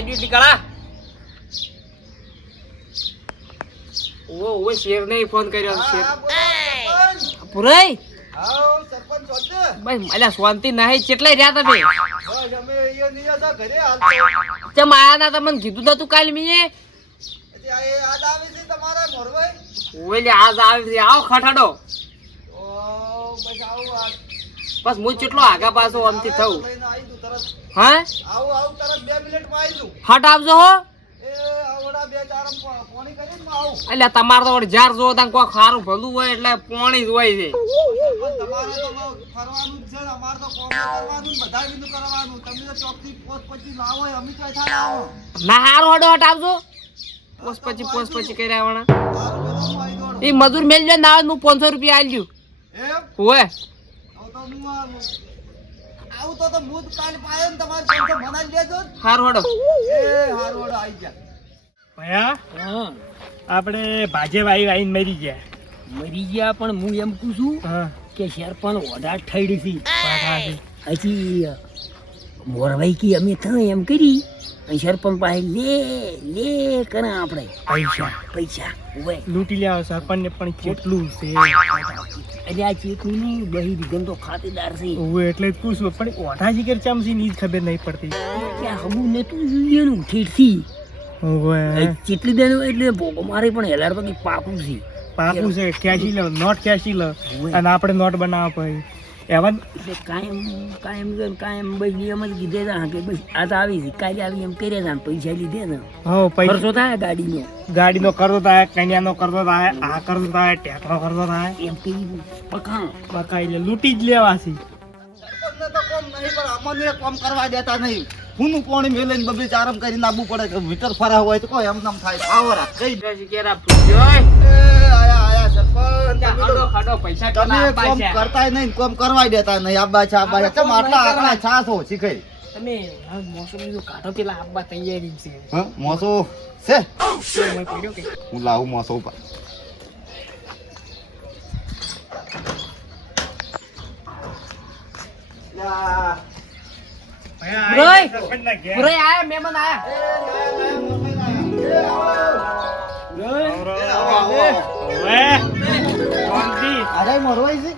કરી એટલી કળા ઓ શેર ને ફોન કર્યો શેર પુરાઈ સરપંચ ચોટે ભાઈ અલ્યા શાંતિ નહીં કેટલાય રહ્યા તમે બસ અમે અહીંયા નહીં હતા ઘરે હાલ ચમ આયા ના તમને કીધું નતું કાલ મીએ પછી આ યાદ આવી છે તમારા મોરભાઈ ઓય લે આજ આવી છે આવ ખટાડો ઓ બસ આવું બસ હું કેટલો આગા પાછો આમથી થઉં લઈને આવી તું તરત હા આવું તરત 2 મિનિટમાં આવી તું હટ આવજો હો એ આવડા બે ચાર પાણી કરીને માં આવું અલ્યા તમારે તો વળી જ્યાર જો ત્યાં કોઈ ખારું ભલું હોય એટલે પાણી જ હોય છે પણ તમારે તો ફરવાનું જ છે અમારે તો કોમ કરવાનું બધા બીજું કરવાનું તમે તો ચોકથી પોસ્ટ પછી લાવો અમે તો એઠા લાવો ના હારું હડો હટ આવજો પોસ પછી કરી આવવાના સારું બધું હું આવી દોડું એ મજૂર મેલ જો ના હું 500 રૂપિયા આલ્યું એમ ઓય આવું તો હું કાલ પાયો ને તમારે પૈસા મનાઈ દેજો હારું હડો એ હારું હડો આવી ગયા ભયા હા આપણે ભાજપ આવીને મરી મરી ગયા પણ હું એમ કહું છું હા કે શેર પણ વધારે થઈ રહી પાછા હજી મોરવાઈ કી અમે થાય એમ કરી સરપંચ પાસે લે કરે આપણે પૈસા ઓય લૂંટી લેવા સરપંચ ને પણ કેટલું છે એટલે આ ચેકનું નહીં બહી વિગમ તો ખાતેદાર છે ઓવે એટલે જ પૂછવું પણ ઓઢા જીગર ચમસી ની જ ખબર નહીં પડતી ત્યાં હબુ નતું જોઈએનું ઠીઠથી ઓવે ચેટલી દેનું એટલે ભોગો મારે પણ હેલાર તો પાકું છે પાકું છે કેશી લો નોટ કેશી લો અને આપણે નોટ બનાવવા પડે એવા એટલે કાયમ બસ નિયમ જ કીધે તા કે બસ આ તો આવી છે કાલે આવી એમ કરે તા પૈસા લીધે ને હા પૈસા ખર્ચો થાય ગાડીનો કરતો થાય કન્યાનો કરતો થાય આ કરતો થાય ટેકનો કરતો થાય એમ કરી પકાણ બકા એટલે લૂંટી જ લેવા છે સરપંચને તો કોમ નહીં પણ અમને કોમ કરવા દેતા નહીં હુંનું પાણી મેલીને બબે ચારમ કરીને આવવું પડે કે મીટર ફરા હોય તો કોઈ એમ નામ થાય આવો રાખ કઈ કેરા પૂછ્યો એ આયા સરપંચ ખાડો પૈસા તમે કોમ કરતાય નહીં કોમ કરવા દેતા નહીં આબા ચમ આટલા આકડા છાસો શીખે તમે મોસમી નો કાઢો પેલા આબા તૈયારી છે હા મોસો છે મેં પડ્યો કે હું લાવું મોસો ઉપર યા પુરાઈ સરપંચના ઘેર. પુરાઈ આયા મહેમાન આયા ઓવે, શાંતિ. અરે મરવાઈ છે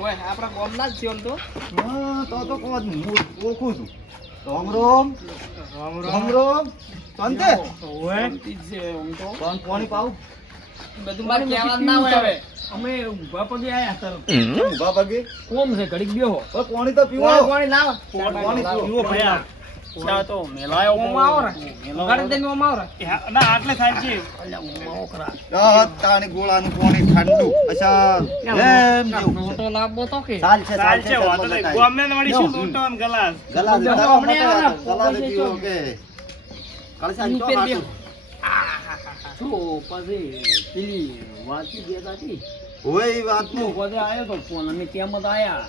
ઓય આપણા ગામના જ છે આમ તો હા તો કોણ હું ઓળખું છું રામ રામ રામ રામ શાંતિ ઓવે. કોણ પાણી પાવું બધું મારે કહેવાનું ના હોય હવે અમે ઊભા પગે આયા તરત ઊભા પગે કોમ છે ઘડીક બેહો પાણી તો પીવો પાણી લાવ પાણી પીવો જુઓ ભયા ચા તો મેલાયો ઓમ આવો રે ઘરે જઈને ઓમ આવો રે ના આટલે થાય છે અલ્યા ઓમ આવો કરા તાણી ગોળાનું પાણી ઠંડુ અચ્છા એમ જેવું છે. મોટો લાંબો તો કે ચાલશે ચાલશે વાંધો નહીં ગોમને વળી શું લૂંટો ને ગલાસ ગલા હમણાં દીધા આવ્યા. ગલા દે પીવો કે કળશાની ચો હાટું. શું પછી પેલી વાંચી દેતા હતી હોય ઈ વાતનું બધે આવ્યો તો ફોન અમે તેમ જ આયા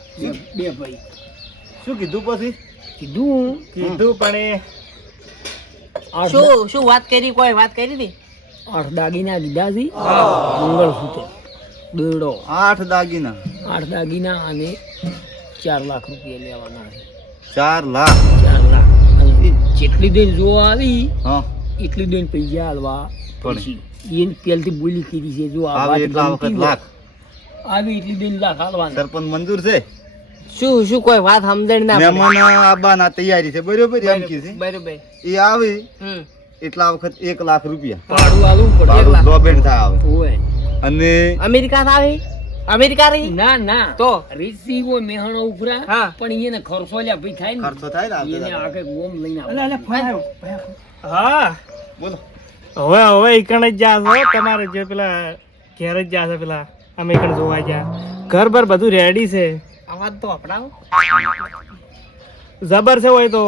બે ભાઈ શું કીધું પછી કીધું કીધું પણ એ શું વાત કરી કોઈ વાત કરી હતી 8 દાગીના લીધા છે મંગળસૂત્ર દોરડો 8 દાગીના 8 દાગીના અને 4 લાખ રૂપિયા લેવાના છે 4 લાખ 4 લાખ અને જેટલી દિન જોવા આવી હા એટલી દિન પૈસા હાલવા પડે. એને પહેલથી બોલી કીધી છે જો આ આવે વાત એટલા ગમતી વખત હોય, લાખ આવી એટલી દિન લાખ હાલવાના સરપંચ મંજૂર છે શું કોઈ વાત સમજણ ના મહેમાન આવવાના તૈયારી છે બરોબર એમ કીધી બરોબર એ આવી એટલા વખત 1 લાખ રૂપિયા ભાડું આલવું પડે 1 લાખ જોબેન થાય આવે ઓય અને અમેરિકા આવે અમેરિકા રહી ના તો રીસીવો મેહણો ઉપરા પણ એને ખર્ચો લ્યા ભઈ થાય ને ખર્ચો થાય ને એને આપણે. આખે ગોમ લઈને હા બોલો હવે ઈકણ જ જાશો તમારે જે પેલા ઘેર જ જાશે પેલા અમે ઈકણ જોવા ગયા ઘર બર બધું રેડી છે આવાજ તો અપડાવો જબર છે હોય તો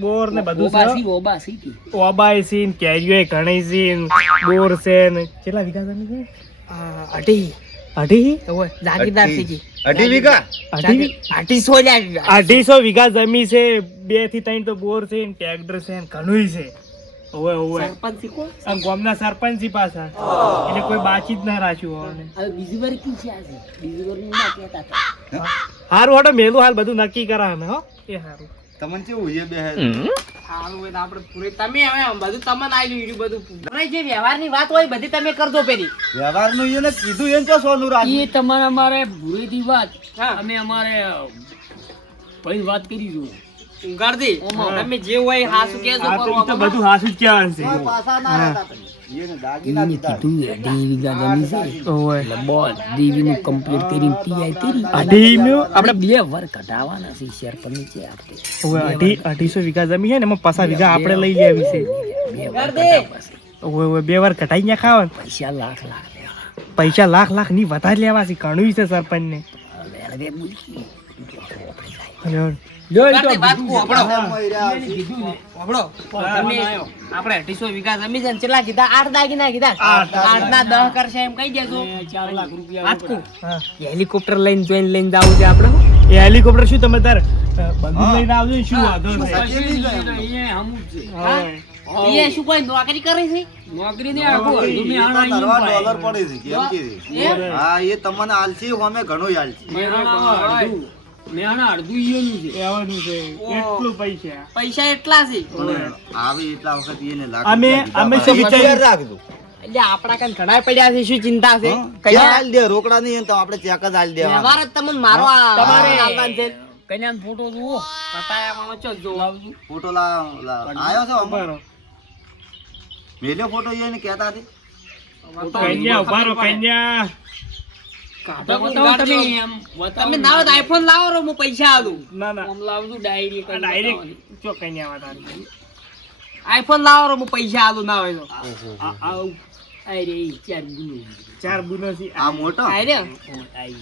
બોર ને બધું છે ઓબાસી કી ઓબાઈ સીન કેરીઓ ઘણી સીન બોર છે ને કેટલા વીઘા જમીન છે અઢી અઢી ઓય જાગીરદાર છે કી 2.5 વીઘા અઢી 250 વીઘા જમી છે 2 થી 3 તો બોર છે ને ટ્રેક્ટર છે ને ઘણું છે ઓવે સરપંચ શીખો આ ગામના સરપંચ પાછા એટલે કોઈ બાકી જ ના રાખ્યું હવે હવે બીજી વાર કી છે આજે બીજી વાર ના કહેતા હતા હારું હટો મેલું હાલ બધું નક્કી કરા અમે હો એ હારું તમને કેવું છે બે સારું હોય તો આપણે પૂરી તમે હવે બધું તમને આલ્યું ઈ બધું તમારે જે વ્યવહારની વાત હોય બધી તમે કરજો પેલી વ્યવહારનું એને કીધું એને તો સોનું રાખ્યું. એ તમારા અમારે ભૂરેથી વાત હા. અમે અમારે ભાઈ વાત કરી દઉં. ઊંઘાડતી તમે જે હોય હાસુ કહેજો આ તો ઈ તો બધું હાસું જ કહેવાનું છે કોઈ પાછા ના રહેતા તમે. એને દાગીના એને દીધા. કીધું 2.5 વીઘા જમીન છે ઓય એટલે બોલ દીવીનું કમ્પ્લીટ કરીને ટીઆઈ કરી અઢીનું આપણે 2 વર કઢાવવાના છે શેર પરની છે આપણે ઓય 250 વીઘા જમી છે ને એમાં 50 વીઘા આપણે લઈ લેવી છે 2 વર કઢાવવા છે. ઓય ઓય 2 વાર કટાઈ ગયા ખાવા પૈસા લાખ લાખ લેવાના. પૈસા લાખ ની વધારે લેવા છે ઘણું છે સરપંચ ને હવે બોલી ઊંઘાડતી વાત કહું આપણો એમ રહ્યા છે. આપણો તમે આપણે 250 વીઘા જમીન છે ને કેટલા કીધા 8 દાગીના કીધા 8 ના 10 કરશે એમ કહી દેજો 4 લાખ રૂપિયા વાત કહું હા. હેલિકોપ્ટર લઈને જોઈને લઈને જાવું છે આપણે એ હેલિકોપ્ટર શું તમે તાર બંદૂક લઈને આવજો ને શું વાંધો છે સચેલી જ એમ. અહીંયા હમું જ છે. ઓય. એ શું કોઈ નોકરી કરે છે નોકરી નહીં આખું અડધું મેહાણા એના અહીંયા તરવા પાય. ડોલર પડે છે કેમ કે એમ? હા એ તમને આલસી અમે ઘણું આલસી. મેહાણામાં અડધું ઈયોનું છે. એવાનું છે એટલું પૈસા પૈસા એટલા છે આવી એટલા વખત એને લાખ અમે શું વિચાર્યું રાખજો. એટલે આપણા કાન ઘણા પડ્યા છે શું ચિંતા છે ચેક આલી દે રોકડા નહીં તો આપણે ચેક જ આલી દેવાના. વ્યવહાર જ તમને મારો તમારે આલવાન છે કન્યાનો ફોટો જુઓ. પતાયામાં ચો જો આવજો ફોટો આયો છે આમાં? બરો મેલ્યો ફોટો એને કહેતા હતી. કન્યા ઉભા રહો કન્યા કાઢો બતાવો તમે એમ. તમે ના હોય તો આઈફોન લાવો રો હું પૈસા આલું ના ના આમ લાવજો ડાયરી કરીને ડાયરેક્ટ બતાવવાની. ચો કન્યા વાળા આઈફોન લાવો રો હું પૈસા આલું ના હોય તો આ રે ઈ ચાર ગુનો. 4 ગુનો છે આ મોટો આ રે આઈ.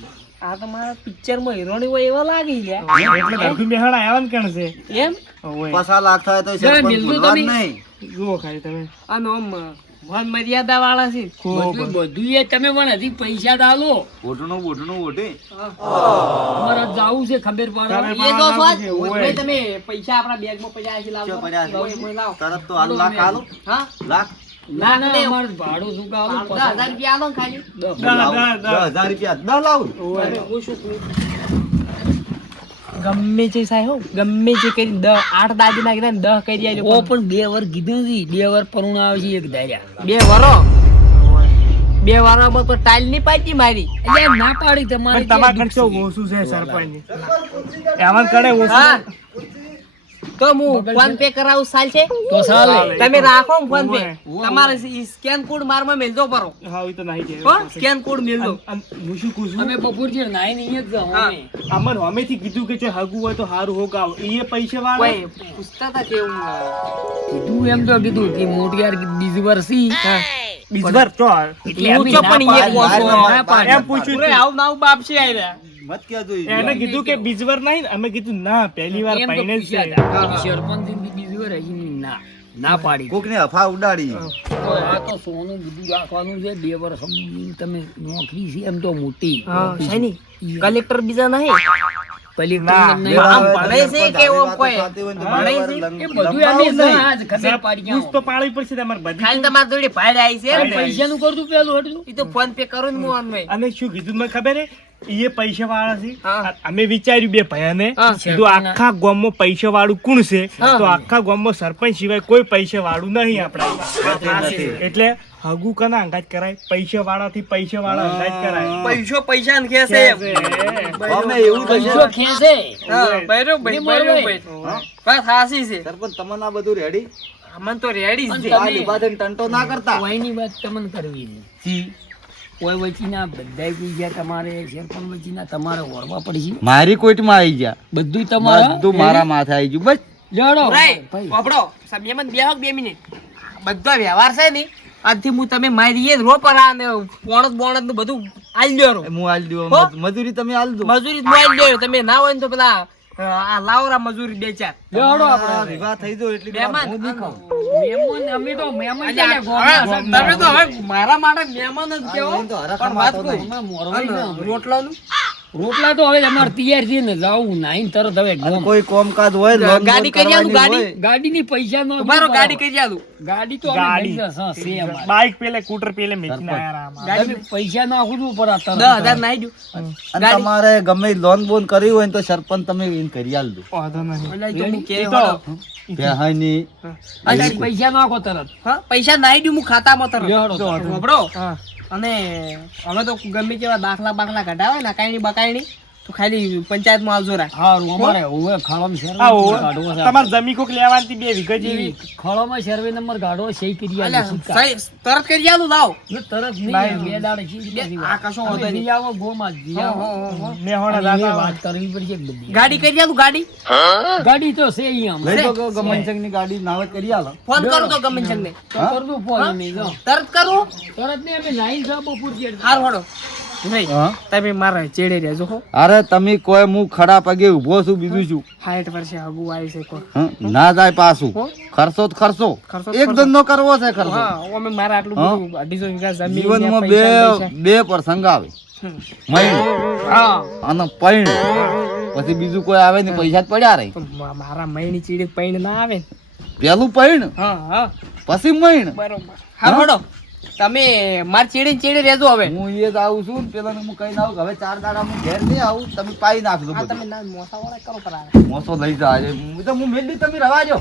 આ તો મારા પિક્ચર માં હીરોની હોય એવા લાગી ગયા એટલે અડધું મેહાણા આવ્યા ને કણ છે એમ ઓય પસા લાખ થાય તો જરા સરપંચ મિલતું ભૂલવા જ તમે. નહીં. જુઓ ખાલી તમે આનો આમ વન મર્યાદા વાળા છે બધું એ તમે પણ હજી પૈસા ડાલો. ઓઢણું બોઢણું ઓઢે. અમારે જાવું છે ખબર તારે પડે. એ તો સ્વાદ છે, હોય. ભાઈ તમે પૈસા આપણા બેગમાં પડ્યા છે લાવો ચો પડ્યા છે. લાવો, એમાં લાવો. તરત તો હાલ લાખ આલો. હા લાખ ના ના અમારે ભાડું શું કામ 10,000 રૂપિયા આલો ને ખાલી લાવું. દસ. 10,000 રૂપિયા 10 લાવું. હવે હું શું કહું? ગમે તે સાહેબ હો ગમે તે કરી 8 દાગીના કીધા ને 10 કરી આલ્યો ઓ પણ 2 વર કીધું છે 2 વર પરુણ આવશે એક ધાર્યા. 2 વરો 2 વરામાં તો ટાઈલ ની પાટી મારી એટલે ના પાડી તમારે પણ તમારે કણ શું ઓછું છે સરપંચ એમાં કણે ઓછું હા તો હું ફોન પે કરાવું સાલ છે તો ચાલે. તમે રાખો ને ફોન પે ઓવે. તમારે સ્કેન કોડ મારમાં મેલજો પરો હા એ તો નહીં કે હો સ્કેન કોડ મેલજો હું શું કહું છું અમે બપોર છે નાઈ નહીં જ જાઉં હા. અમે. અમર હમેથી કીધું કે જો હગું હોય તો હારું હોગ આવો એ પૈસા વાળા કોઈ પૂછતા હતા કેવું કીધું એમ તો કીધું કે મોટી યાર બીજી વર્ષી બીજવાર ચો એટલે અમે ઊંચો ના પણ એ પાડી. ઓછો. ના પાડી. એમ પૂછ્યું પૂરે તું. આવું નાવું બાપ છે આયરા મત કહેજો ઈ. એને કીધું કે બીજવાર નહીં ને? અમે કીધું ના પહેલી વાર એમ તો પહેણે જ પૂછ્યા છે હતા. કે સરપંચની બીજી વાર હજી ના ના પાડી. કોકને હફા ઉડાડી. તો આ તો સોનું બધું રાખવાનું છે 2 વર્ષ સમજી તમે નોકરી છે એમ તો મોટી હા શેની કલેક્ટર બીજા નહીં કલેક્ટર ના, નહીં. આમ હવે ભણે છે સરપંચ કે આવી ઓમ વાતો કોઈ? થતી હોય ને તો ભણે બરાબર છે? લંગ- એ બધું લંબાવું અમે નહીં. આજ ખબર પાડી પૂછ તો ગયા. પાડવી પડશે તમારે બધી ખાલી તમારે જોડે ભાઈ આવી છે અરે પૈસાનું કરતું પેલું હટલું. એ તો ફોન પે કરું ને હું ઓનલાઈન અને શું કીધું મને ખબર હે એ પૈસા વાળા છે હા. અમે વિચાર્યું બે ભયાને હા. કીધું આખા ગામમાં પૈસા વાળું કોણ છે હા. તો આખા ગામમાં સરપંચ સિવાય કોઈ પૈસા વાળું નહીં આપણા નથી. એટલે હગુ કના અંગાજ કરાય પૈસા વાળાથી પૈસા વાળા અંગાજ કરાય પૈસા ને ખેસે એમ. અમે એવું તો છે. પૈસો ખેંચે. હા બરોબર નહીં બરોબર બરોબર. વાત હાસી છે સરપંચ તમને આ બધું રેડી? અમન તો રેડી જ છે તમે- આ લીબા થઈને ટંટો ના કરતા. કોઈની વાત તમને કરવી છે. કોઈ વચીના બધાય પૈસા તમારે સરપંચ વચીના તમારે વળવા પડશે. મારી કોઈટમાં આવી ગયા. બધું તમારે બધું મારા માથે આવી ગયું બસ. લડો. ભાઈ ભાઈ. વાપરો સબ્યામાં બે હક 2 મિનિટ બધો વ્યવહાર છે ને આજથી હું તમે મારી એ રો પર આ ને બોણસ નું બધું આલી દેરો હું આલી દઉં. હો? મજૂરી તમે આલી દો. મજૂરી હું આલી દેરો તમે ના હોય ને તો પેલા આ લાવરા મજૂરી 2-4 લડો આ આપણે. વિવાહ થઈ જાય એટલી મહેમાન હું નહીં કહું. મહેમાન અમે તો મહેમાન છે ને હવે ગોમના. તમે તો હવે મારા માટે મહેમાન જ કેવો અહીં તો હરખ પણ વાત માતો કહું નહીં. હમણાં મોરવાઈ ના. રોટલાનું રોટલા તો હવે અમારે તૈયાર છે ને જાવું નાઈન તરત હવે અને કોઈ કોમકાજ હોય લોન ગાડી કરી આલું, ગાડી? ગાડીની પૈસા નો મારો ગાડી કરી આલું. ગાડી તો અમે ગાડી. લઈ જશે, છે અમારે. બાઈક પેલે સ્કૂટર પેલે મેચીને આયા રામ. તમે પૈસા નાખું છું પર આ તરત. 10,000 નાઈ દઉં. અને તમારે ગમે લોન બોન કરી હોય ને તો સરપંચ તમે એને કરી આલજો વાંધો નહીં. એટલે તો હું કે ઈ તો બેહાઈની અને પૈસા નાખો તરત. હા, પૈસા નાઈ દઉં હું ખાતામાં તરત. લેવડો તરત. સાંભળો. હા. અને હવે તો ગમે તેવા દાખલા બાખલા કઢાવે ને કાંઈ બકાયણી તો ખાલી પંચાયતમાં આવજો રાખ. હારું, અમારે હવે ખળમ સર્વે આ નંબર ઓ, કાઢવો છે. તમારે જમી કોક લેવાની 2 વીઘા જેવી. ખળમાં સર્વે નંબર કાઢવો, સહી કરી અલ્યા, આલો, સિક્કા. તરત કરી આલું લાવ. ને તરત નહીં, નહીં. બે દાડે છે, પછી આ કશો તમે વાંધો નહીં. જઈ આવો ગોમાં જ, જઈ આવો. મેહોણા અને એ દાદા વાત કરવી પડશે બધી. ગાડી કરી આલું, ગાડી. ગાડી તો છે અહીંયા લઈ અમારે. તો ગમનસંગની ગાડી નાવે કરી આલો ફોન કરું તો ગમે છે ને. તો કરવું પડે નહીં, જો. તરત કરું. તરત નહીં, અમે નાઈન જાવ બપોર છે. હારું હળો. નહીં, હા તમે મારા ચેડે રહેજો હો. અરે તમે કોઈ હું ખડા પગે ઊભો છું બીજું છું 60 વર્ષે હગું આવી છે કોઈ. હં? ના જાય પાછું હો? ખર્ચો તો ખર્ચો ખર્ચો તો એક ખર્ચો. ધંધો કરવો છે ખર્ચો હા, અમે મારા આટલું હા. બધું 250 વીઘા જમીન જીવનમાં ને બે પૈસા. બે પ્રસંગ આવે હમ. મહિન હા, અને પૈણ પછી બીજું કોઈ આવે ને પૈસા જ પડ્યા રહે તો મારા મહિની ચીડી પૈણ ના આવે ને. પેલું પૈણ હા હા, પછી મહિન બરોબર. હા હળો. તમે માર ચેડે રહેજો હવે. હું એ જ આવું છું ને પેલાને હું કઈ આવું કે હવે 4 દાડા હું ઘેર નહીં આવું તમે પાઈ નાખજો આ બધું તમે ના મોસા વાળા કરો પર આવે. મોસો લઈ જાય હું મેલી તમે રવાજો